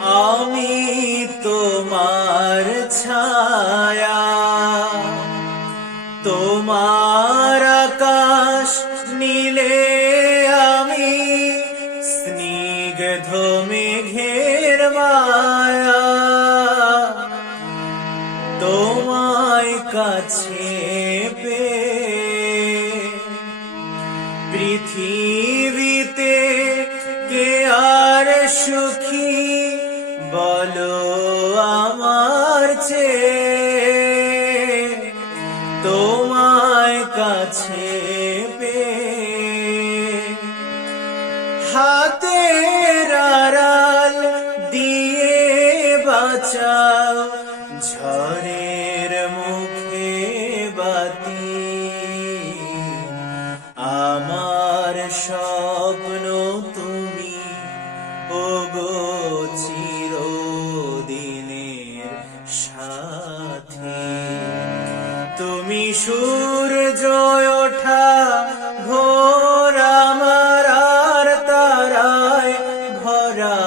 আমি তোমার ছায়া, তোমার আকাশ নীলে আমি স্নিগ্ধ মেঘের মায়া। তোমায় কাছে পেয়ে পৃথিবীতে কে আর সুখী বলো আমার চেয়ে। তোমায় কাছে পেয়ে হাতের আড়াল দিয়ে বাঁচাও ঝড়ের মুখে বাতি। আমার স্বপ্ন তুমি ওগো চিরদিনের সাথী। তুমি সূর্য ওঠা ভোর আমার আর তারায় ভরা